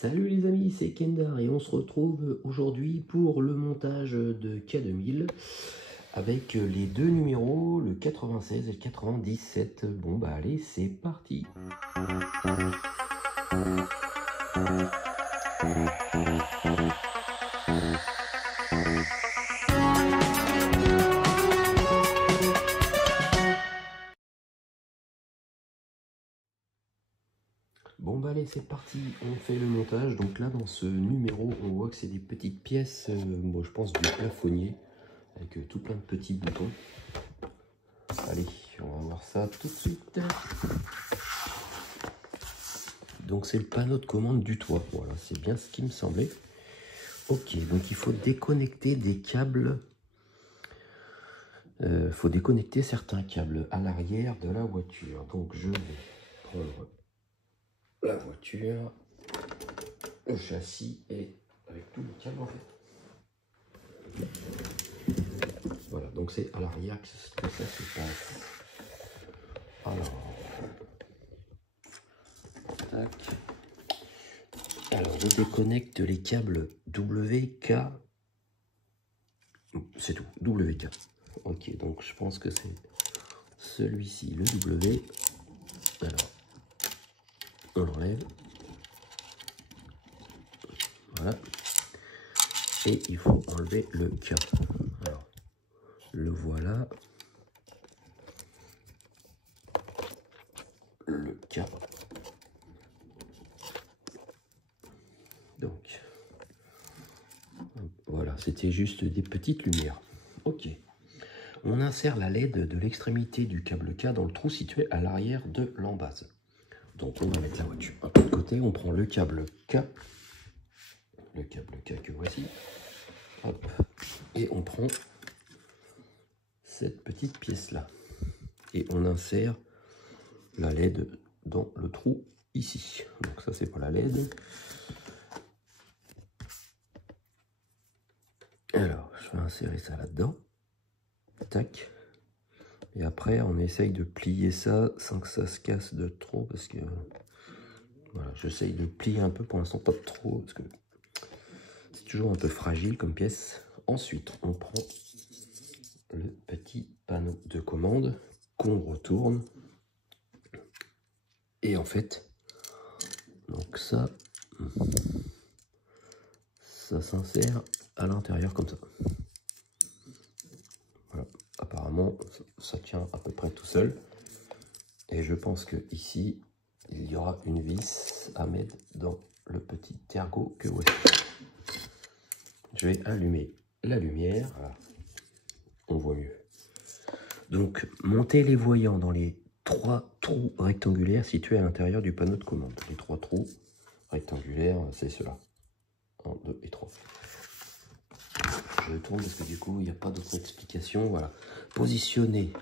Salut les amis, c'est Kendar et on se retrouve aujourd'hui pour le montage de K2000 avec les deux numéros, le 96 et le 97. Bon bah allez, c'est parti. Bon bah allez, c'est parti, on fait le montage. Donc là dans ce numéro, on voit que c'est des petites pièces, moi je pense du plafonnier, avec tout plein de petits boutons. Allez, on va voir ça tout de suite. Donc c'est le panneau de commande du toit, voilà, c'est bien ce qui me semblait. Ok, donc il faut déconnecter des câbles, faut déconnecter certains câbles à l'arrière de la voiture. Donc je vais prendre la voiture, le châssis et avec tout le câble en fait. Voilà, donc c'est à l'arrière que ça se passe. Alors, tac. Alors je déconnecte les câbles WK. C'est tout, WK. Ok, donc je pense que c'est celui-ci, le W. Alors, on l'enlève. Voilà. Et il faut enlever le K. Alors, le voilà. Le K. Donc, voilà, c'était juste des petites lumières. Ok. On insère la LED de l'extrémité du câble K dans le trou situé à l'arrière de l'embase. Donc on va mettre la voiture un peu de côté, on prend le câble K que voici, hop, et on prend cette petite pièce là, et on insère la LED dans le trou ici. Donc ça c'est pour la LED. Alors je vais insérer ça là-dedans, tac. Et après, on essaye de plier ça sans que ça se casse de trop, parce que voilà, j'essaye de plier un peu, pour l'instant pas trop, parce que c'est toujours un peu fragile comme pièce. Ensuite, on prend le petit panneau de commande qu'on retourne. Et en fait, donc ça s'insère à l'intérieur comme ça. Voilà. Apparemment, ça tient à peu près tout seul. Et je pense que ici, il y aura une vis à mettre dans le petit ergot que voici. Je vais allumer la lumière. Voilà. On voit mieux. Donc, montez les voyants dans les 3 trous rectangulaires situés à l'intérieur du panneau de commande. Les 3 trous rectangulaires, c'est cela. 1, 2 et 3. Je tourne parce que du coup, il n'y a pas d'autre explication. Voilà. Positionnez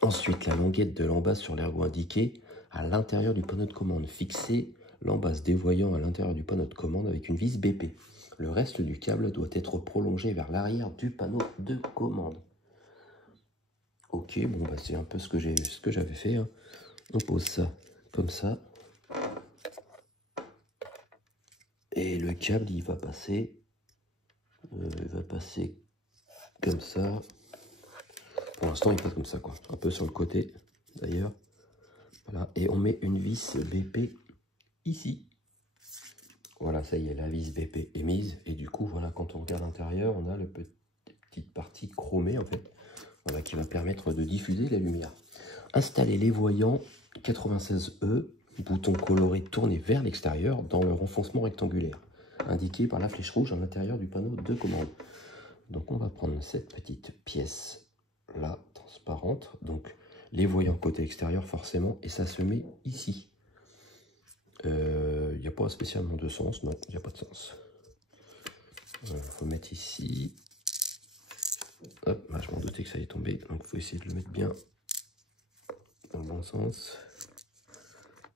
ensuite la languette de l'embase sur l'ergot indiqué à l'intérieur du panneau de commande. Fixez l'embase des voyants à l'intérieur du panneau de commande avec une vis BP. Le reste du câble doit être prolongé vers l'arrière du panneau de commande. Ok, bon bah c'est un peu ce que j'avais fait. Hein. On pose ça comme ça. Et le câble il va passer comme ça. Pour l'instant il passe comme ça quoi. Un peu sur le côté d'ailleurs. Voilà. Et on met une vis BP ici. Voilà, ça y est, la vis BP est mise. Et du coup, voilà, quand on regarde l'intérieur, on a la petite partie chromée, en fait, voilà, qui va permettre de diffuser la lumière. Installez les voyants 96E, bouton coloré tourné vers l'extérieur, dans le renfoncement rectangulaire, indiqué par la flèche rouge à l'intérieur du panneau de commande. Donc, on va prendre cette petite pièce-là, transparente. Donc, les voyants côté extérieur, forcément, et ça se met ici. Il n'y a pas spécialement de sens, non, il n'y a pas de sens. Il faut mettre ici. Hop, bah, je m'en doutais que ça allait tomber, donc il faut essayer de le mettre bien dans le bon sens.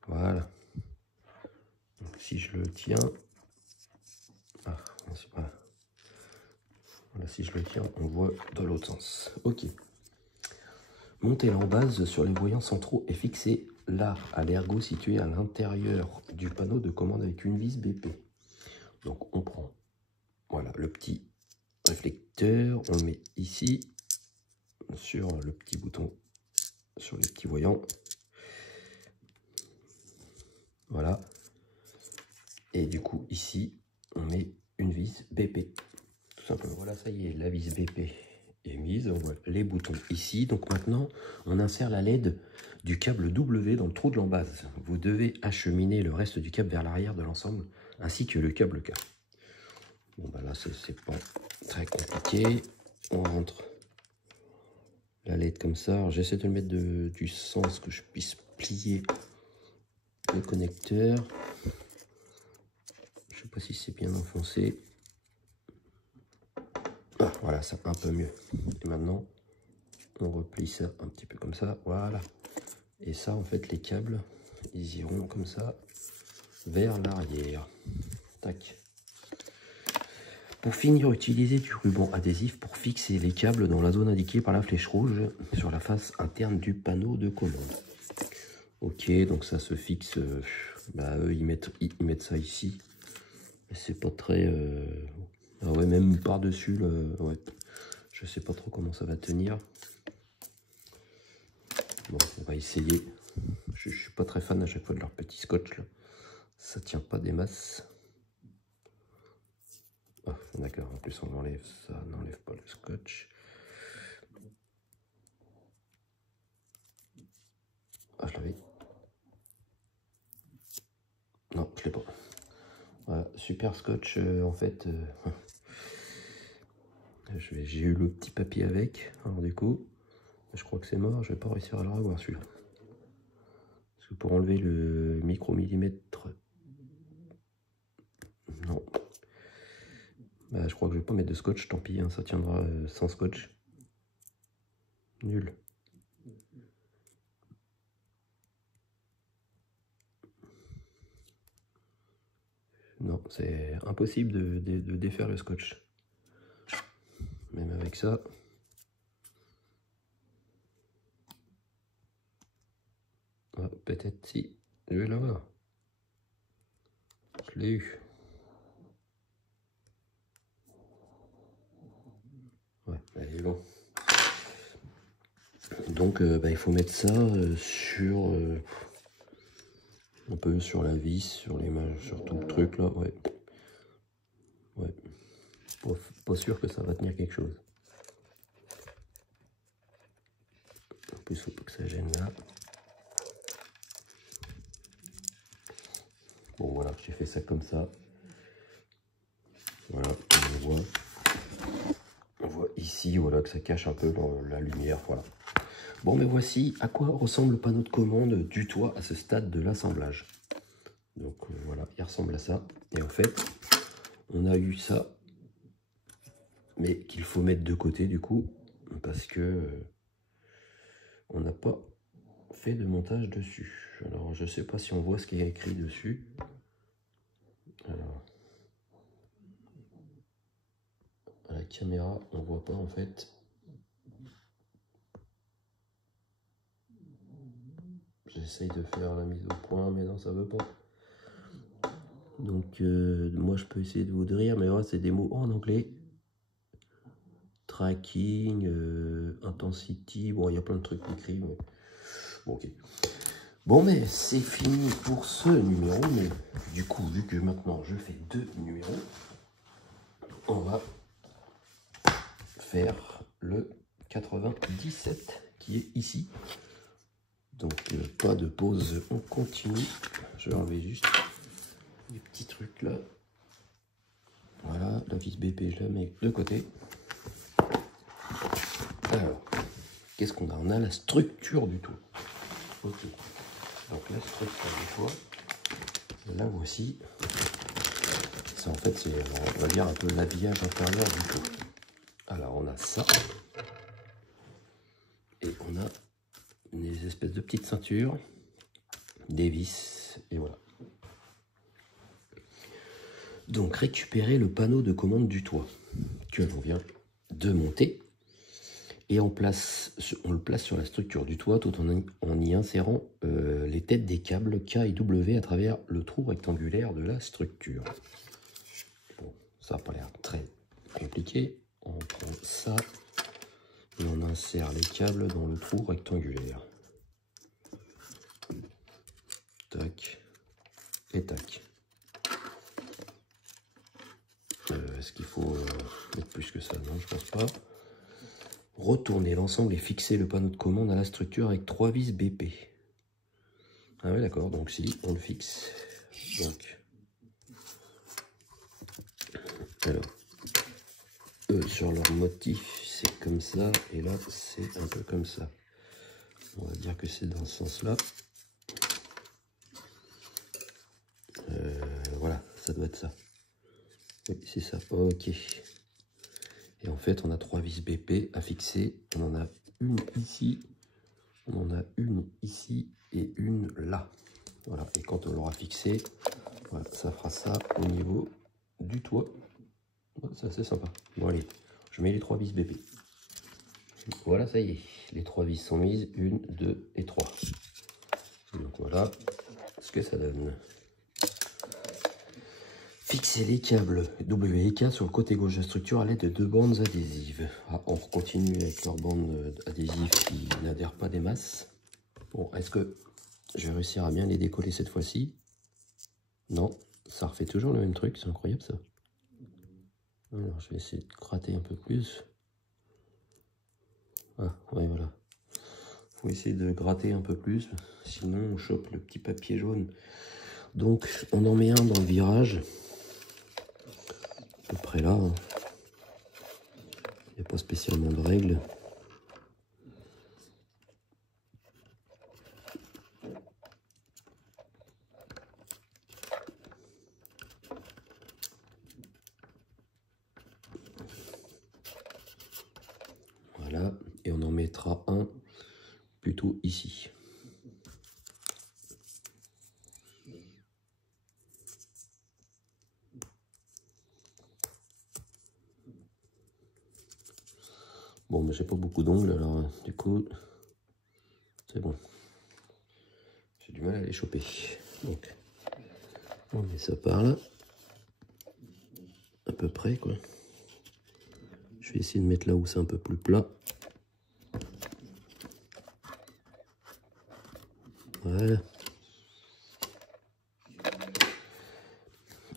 Voilà. Donc si je le tiens, voilà, si je le tiens, on voit dans l'autre sens. Ok. Montez l'embase sur les voyants centraux et fixez-la à l'ergot situé à l'intérieur du panneau de commande avec une vis BP. Donc on prend, voilà, le petit réflecteur, on le met ici, sur le petit bouton, sur les petits voyants. Voilà. Et du coup, ici, on met une vis BP. Tout simplement. Voilà, ça y est, la vis BP est mise. On voit les boutons ici. Donc maintenant, on insère la LED du câble W dans le trou de l'embase. Vous devez acheminer le reste du câble vers l'arrière de l'ensemble, ainsi que le câble K. Bon, ben là, c'est pas très compliqué. On rentre la LED comme ça. J'essaie de le mettre du sens que je puisse plier le connecteur. Je sais pas si c'est bien enfoncé. Ah, voilà, ça un peu mieux. Et maintenant, on replie ça un petit peu comme ça. Voilà. Et ça, en fait, les câbles, ils iront comme ça vers l'arrière. Tac. Pour finir, utilisez du ruban adhésif pour fixer les câbles dans la zone indiquée par la flèche rouge sur la face interne du panneau de commande. Ok, donc ça se fixe. Eux, ils mettent ça ici. C'est pas très... Ah ouais, même par-dessus, ouais. Je sais pas trop comment ça va tenir. Bon, on va essayer. Je suis pas très fan à chaque fois de leur petit scotch, là. Ça tient pas des masses. Ah, d'accord, en plus on enlève ça, n'enlève pas le scotch. Ah, je l'avais. Non, je l'ai pas. Voilà, super scotch, en fait. J'ai eu le petit papier avec, alors du coup, je crois que c'est mort, je vais pas réussir à le revoir celui-là. Parce que pour enlever le micromillimètre, non. Bah, je crois que je vais pas mettre de scotch, tant pis, hein, ça tiendra sans scotch. Nul. Non, c'est impossible de défaire le scotch. Même avec ça. Ah, peut-être si. Je vais l'avoir. Je l'ai eu. Ouais, allez, bon. Donc, il faut mettre ça sur... un peu sur la vis, sur les mains, sur tout le truc là, ouais. Ouais. Pas sûr que ça va tenir quelque chose. En plus, faut pas que ça gêne là. Bon voilà, j'ai fait ça comme ça. Voilà, on voit ici, voilà, que ça cache un peu dans la lumière, voilà. Bon, mais voici à quoi ressemble le panneau de commande du toit à ce stade de l'assemblage. Donc voilà, il ressemble à ça. Et en fait, on a eu ça, mais qu'il faut mettre de côté du coup, parce que on n'a pas fait de montage dessus. Alors je sais pas si on voit ce qui est écrit dessus. Alors, à la caméra, on voit pas en fait. J'essaye de faire la mise au point, mais non, ça veut pas. Donc, moi, je peux essayer de vous dire, mais ouais, c'est des mots en anglais. Tracking, intensity, bon, il y a plein de trucs écrits. Mais... Bon, ok. Bon, mais c'est fini pour ce numéro. Mais du coup, vu que maintenant je fais 2 numéros, on va faire le 97 qui est ici. Donc, pas de pause, on continue. Je vais enlever juste les petits trucs là. Voilà, la vis BP, je la mets de côté. Alors, qu'est-ce qu'on a? On a la structure du toit. Ok. Donc la structure du toit, la voici. Ça en fait, c'est, on va dire, un peu l'habillage intérieur du toit. Alors, on a ça. Et on a des espèces de petites ceintures, des vis, et voilà. Donc, récupérer le panneau de commande du toit que l'on vient de monter. Et on le place sur la structure du toit tout en y insérant les têtes des câbles K et W à travers le trou rectangulaire de la structure. Bon, ça n'a pas l'air très compliqué. On prend ça et on insère les câbles dans le trou rectangulaire. Tac et tac. Est-ce qu'il faut mettre plus que ça? Non, je pense pas. Retourner l'ensemble et fixer le panneau de commande à la structure avec 3 vis BP. Ah ouais, d'accord, donc si, on le fixe. Donc, alors, eux, sur leur motif, c'est comme ça, et là, c'est un peu comme ça. On va dire que c'est dans ce sens-là. Voilà, ça doit être ça. Oui, c'est ça, ok. Et en fait, on a 3 vis BP à fixer. On en a une ici, on en a une ici et une là. Voilà, et quand on l'aura fixé, voilà, ça fera ça au niveau du toit. Ouais, c'est assez sympa. Bon allez, je mets les 3 vis BP. Voilà, ça y est, les 3 vis sont mises, 1, 2 et 3. Donc voilà ce que ça donne. Fixer les câbles W et K sur le côté gauche de la structure à l'aide de 2 bandes adhésives. Ah, on continue avec leurs bandes adhésives qui n'adhèrent pas des masses. Bon, est-ce que je vais réussir à bien les décoller cette fois-ci? Non, ça refait toujours le même truc, c'est incroyable ça. Alors, je vais essayer de gratter un peu plus. Ah, ouais, voilà. Faut essayer de gratter un peu plus, sinon on chope le petit papier jaune. Donc, on en met un dans le virage. À peu près là. Il n'y a pas spécialement de règles. Voilà, et on en mettra un plutôt ici. Bon, mais j'ai pas beaucoup d'ongles, alors du coup, c'est bon. J'ai du mal à les choper. Donc, on met ça par là. À peu près, quoi. Je vais essayer de mettre là où c'est un peu plus plat. Voilà.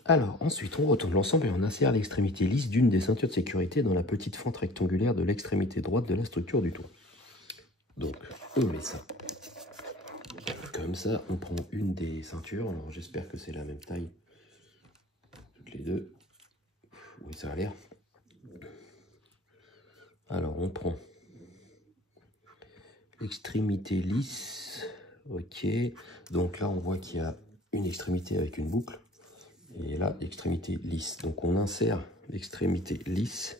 Alors, ensuite, on retourne l'ensemble et on insère l'extrémité lisse d'une des ceintures de sécurité dans la petite fente rectangulaire de l'extrémité droite de la structure du toit. Donc, on met ça. Comme ça, on prend une des ceintures. Alors, j'espère que c'est la même taille. Toutes les deux. Oui, ça a l'air. Alors, on prend l'extrémité lisse. Ok. Donc là, on voit qu'il y a une extrémité avec une boucle. Et là, l'extrémité lisse. Donc, on insère l'extrémité lisse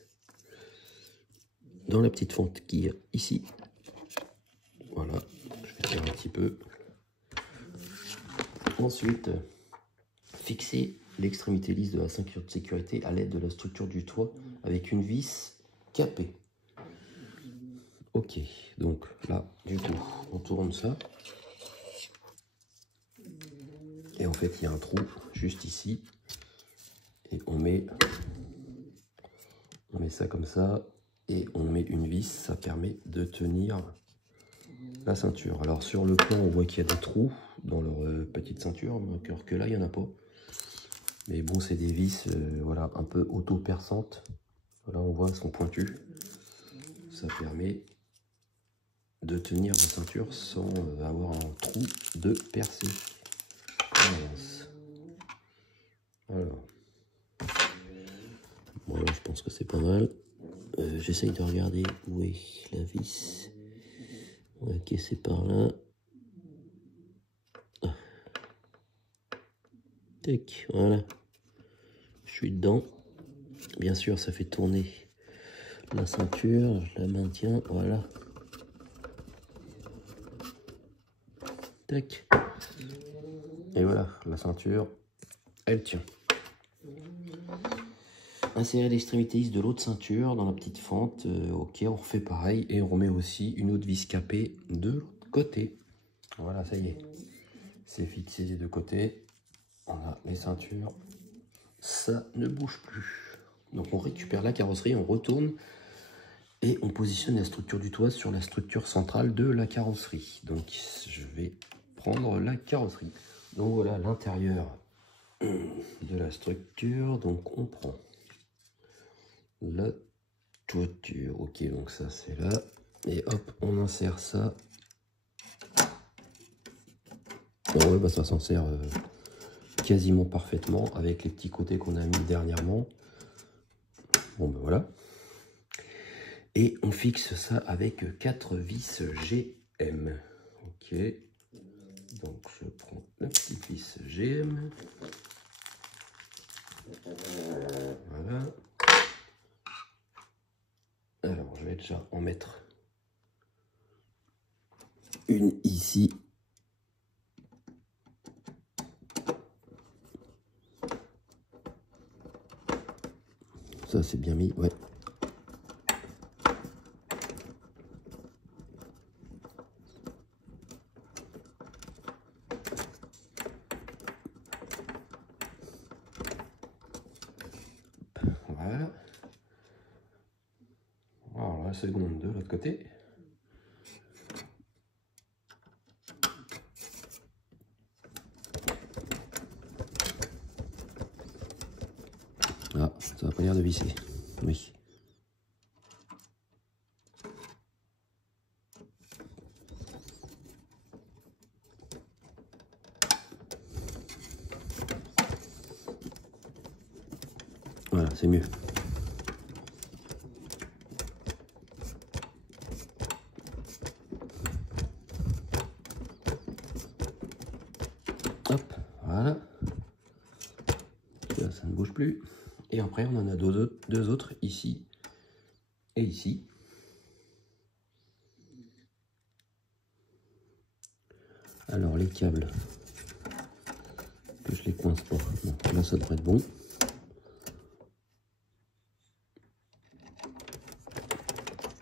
dans la petite fente qui est ici. Voilà. Je vais faire un petit peu. Ensuite, fixer l'extrémité lisse de la ceinture de sécurité à l'aide de la structure du toit avec une vis capée. Ok, donc là, du coup, on tourne ça. Et en fait, il y a un trou juste ici. Et on met ça comme ça. Et on met une vis, ça permet de tenir la ceinture. Alors sur le plan, on voit qu'il y a des trous dans leur petite ceinture, alors que là, il n'y en a pas. Mais bon, c'est des vis voilà, un peu auto-perçantes. Voilà, on voit, elles sont pointues. Ça permet de tenir la ceinture sans avoir un trou de percée. Alors, voilà, je pense que c'est pas mal. J'essaye de regarder où est la vis. Ok, c'est par là. Ah. Tac, voilà. Je suis dedans. Bien sûr, ça fait tourner la ceinture. Je la maintiens, voilà. Tac. Et voilà, la ceinture, elle tient. Insérer l'extrémité lisse de l'autre ceinture dans la petite fente. Ok, on refait pareil et on remet aussi une autre vis capée de l'autre côté. Voilà, ça y est. C'est fixé des deux côtés. On a les ceintures. Ça ne bouge plus. Donc on récupère la carrosserie, on retourne et on positionne la structure du toit sur la structure centrale de la carrosserie. Donc je vais prendre la carrosserie. Donc voilà l'intérieur de la structure. Donc on prend la toiture. Ok, donc ça c'est là. Et hop, on insère ça. Et ouais, bah, ça s'en sert quasiment parfaitement avec les petits côtés qu'on a mis dernièrement. Bon ben voilà. Et on fixe ça avec 4 vis GM. Ok. Donc je prends la petite vis GM. Voilà. Alors je vais déjà en mettre une ici. Ça c'est bien mis, ouais. Voilà. Alors la seconde de l'autre côté. Ah, ça va pas l'air de visser. Oui. Voilà, c'est mieux. Hop, voilà. Là, ça ne bouge plus. Et après, on en a deux autres ici et ici. Alors, les câbles, que je les coince pas. Bon, là, ça devrait être bon.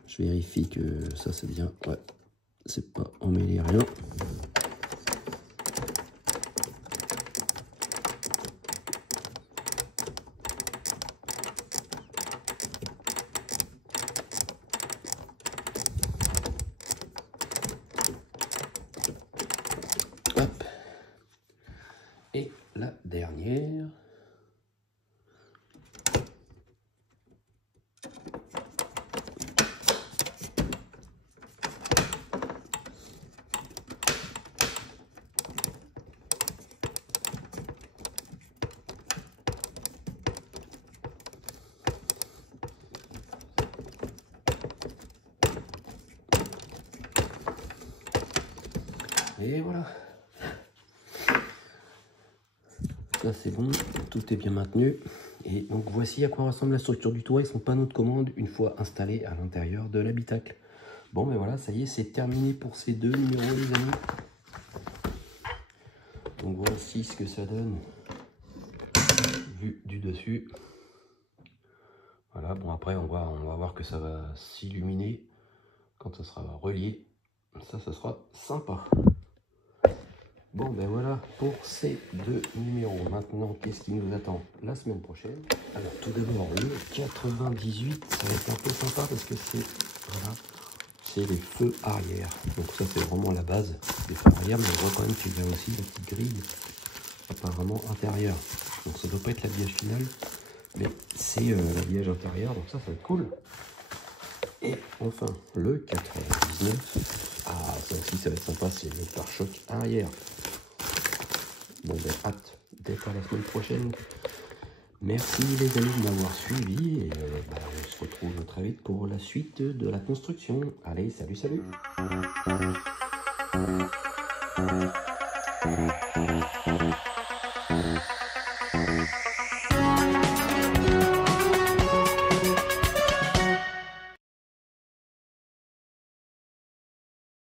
Je vérifie que ça, c'est bien. Ouais, c'est pas emmêlé, rien. Hop. Et la dernière. Et voilà. Ça c'est bon, tout est bien maintenu. Et donc voici à quoi ressemble la structure du toit et son panneau de commande une fois installé à l'intérieur de l'habitacle. Bon ben voilà, ça y est, c'est terminé pour ces deux numéros les amis. Donc voici ce que ça donne vu du dessus. Voilà, bon après on va voir que ça va s'illuminer quand ça sera relié. Ça sera sympa. Bon ben voilà pour ces deux numéros. Maintenant, qu'est-ce qui nous attend la semaine prochaine? Alors tout d'abord le 98, ça va être un peu sympa parce que c'est voilà, c'est les feux arrière. Donc ça c'est vraiment la base des feux arrière, mais on voit quand même qu'il y a aussi la petite grille apparemment intérieure. Donc ça doit pas être l'habillage final, mais c'est l'habillage intérieur, donc ça va être cool. Et enfin le 99, ah ça aussi ça va être sympa, c'est le pare-choc arrière. Bon ben hâte d'être à la semaine prochaine. Merci les amis de m'avoir suivi et on se retrouve très vite pour la suite de la construction. Allez, salut, salut.